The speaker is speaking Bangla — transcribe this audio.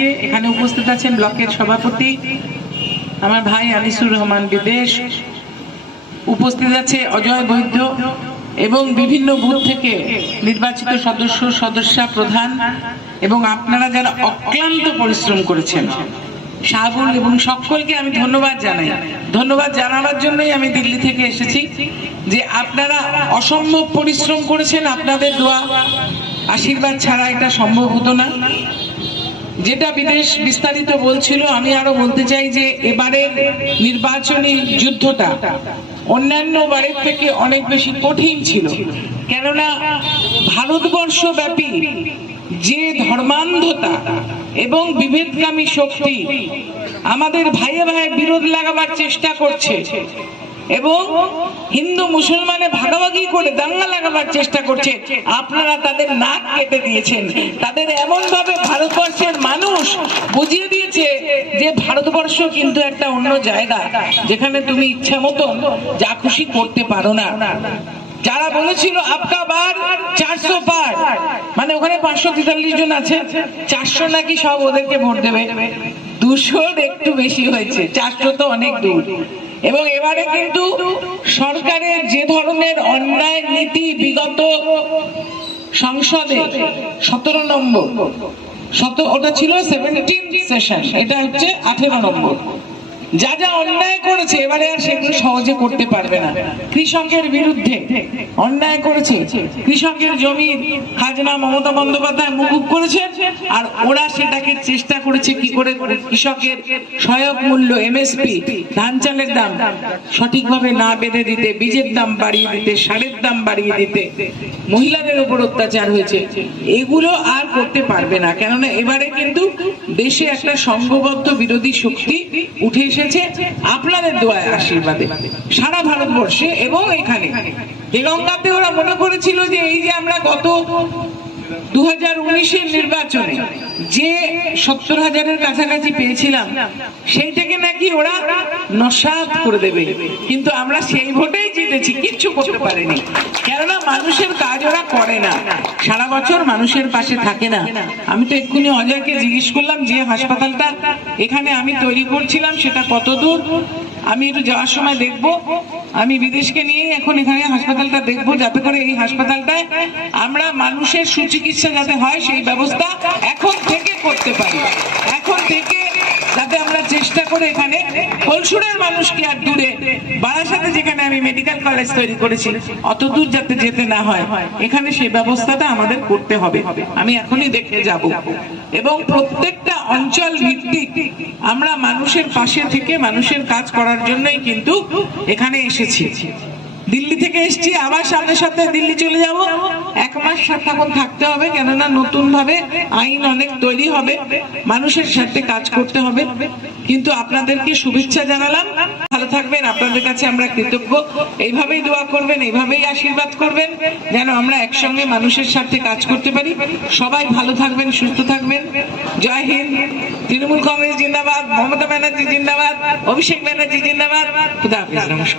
সবাইকে। এখানে উপস্থিত আছেন ব্লকের সভাপতি আমার ভাই আনিসুর রহমান বিদেশ, উপস্থিত আছে অজয় বৈদ্য এবং বিভিন্ন বুথ থেকে নির্বাচিত সদস্যা প্রধান এবং আপনারা যারা অক্লান্ত পরিশ্রম করেছেন শাহবুল এবং সকলকে আমি ধন্যবাদ জানাই। ধন্যবাদ জানাবার জন্যই আমি দিল্লি থেকে এসেছি যে আপনারা অসম্ভব পরিশ্রম করেছেন। আপনাদের দোয়া আশীর্বাদ ছাড়া এটা সম্ভব হতো না। যেটা বিদেশ বিস্তারিত বলছিল, আমি আরো বলতে চাই যে এবারের নির্বাচনী যুদ্ধটা অন্যান্য বারের থেকে অনেক বেশি কঠিন ছিল, কেননা ভারতবর্ষব্যাপী যে ধর্মান্ধতা এবং বিভেদকামী শক্তি আমাদের ভাইয়ে ভাইয়ে বিরোধ লাগাবার চেষ্টা করছে এবং হিন্দু মুসলমানে ভাগাভাগি করে দাঙ্গা লাগাবার চেষ্টা করছে, আপনারা তাদের নাক কেটে দিয়েছেন। তাদের এমন ভাবে ভারতবর্ষের মানুষ বুঝিয়ে দিয়েছে যে ভারতবর্ষ কিন্তু একটা অন্য জায়গা, যেখানে তুমি ইচ্ছা মতো যা খুশি করতে পারো না। যারা বলেছিল আপকা বার 400 পার, মানে ওখানে 543 জন আছে, 400 নাকি সব ওদেরকে ভোট দেবে, 200 একটু বেশি হয়েছে, 400 তো অনেক দূর। এবং এবারে কিন্তু সরকারের যে ধরনের অন্যায় নীতি বিগত সংসদে 17 নম্বর, ওটা ছিল 17 সেশন, এটা হচ্ছে 18 নম্বর, যা যা অন্যায় করেছে এবারে আর সেগুলো সহজে করতে পারবে না। কৃষকের বিরুদ্ধে অন্যায় করেছে, কৃষকের জমি খাজনা মমতা বন্দ্যোপাধ্যায় মুকুব করেছে, আর ওরা সেটাকে চেষ্টা করেছে কি করে কৃষকের সহায়ক মূল্য এমএসপি ধান চালের দাম সঠিকভাবে না বেঁধে দিতে, বীজের দাম বাড়িয়ে দিতে, সারের দাম বাড়িয়ে দিতে, মহিলাদের উপর অত্যাচার হয়েছে। এগুলো আর করতে পারবে না, কেননা এবারে কিন্তু দেশে একটা সংঘবদ্ধ বিরোধী শক্তি উঠে এসেছে আপনাদের দোয়ায় আশীর্বাদে সারা ভারতবর্ষে। এবং এখানে দেগঙ্গাতে ওরা মনে করেছিল যে এই যে আমরা গত 2019-এর নির্বাচনে যে 70,000-এর কাছাকাছি পেয়েছিলাম সেইটাকে নাকি ওরা নস্যাৎ করে দেবে, কিন্তু আমরা সেই ভোটেই জিতেছি, কিচ্ছু করতে পারেনি, কেননা মানুষের কাজ ওরা করে না, সারা বছর মানুষের পাশে থাকে না। আমি তো এক্ষুনি অজয়কে জিজ্ঞেস করলাম যে হাসপাতালটা এখানে আমি তৈরি করছিলাম সেটা কত দূর, আমি একটু যাওয়ার সময় দেখবো, আমি বিদেশকে নিয়ে এখন এখানে হাসপাতালটা দেখবো, যাতে করে এই হাসপাতালটায় আমরা মানুষের সুচিকিৎসা যাতে হয় সেই ব্যবস্থা এখন থেকে করতে পারি, এখন থেকে যাতে আমরা চেষ্টা করে এখানে ফলসুরের মানুষকে আর দূরে বারাসাতে যেখানে আমি মেডিকেল কলেজ তৈরি করেছি অত দূর যাতে যেতে না হয়, এখানে সেই ব্যবস্থাটা আমাদের করতে হবে। আমি এখনই দেখে যাব এবং প্রত্যেকটা অঞ্চল ভিত্তিক আমরা মানুষের পাশে থেকে মানুষের কাজ করার জন্যই কিন্তু এখানে এসেছি। দিল্লি থেকে এসেছি, আবার সামনের সপ্তাহে দিল্লি চলে যাব, 1 মাস তখন থাকতে হবে, কেননা নতুন ভাবে আইন অনেক তৈরি হবে, মানুষের সাথে কাজ করতে হবে। কিন্তু আপনাদেরকে শুভেচ্ছা জানালাম, ভালো থাকবেন, আপনাদের কাছে আমরা কৃতজ্ঞ। এইভাবেই দোয়া করবেন, এইভাবেই আশীর্বাদ করবেন যেন আমরা একসঙ্গে মানুষের সাথে কাজ করতে পারি। সবাই ভালো থাকবেন, সুস্থ থাকবেন। জয় হিন্দ। তৃণমূল কংগ্রেস জিন্দাবাদ, মমতা ব্যানার্জি জিন্দাবাদ, অভিষেক ব্যানার্জি জিন্দাবাদ। খুদা হাফেজ।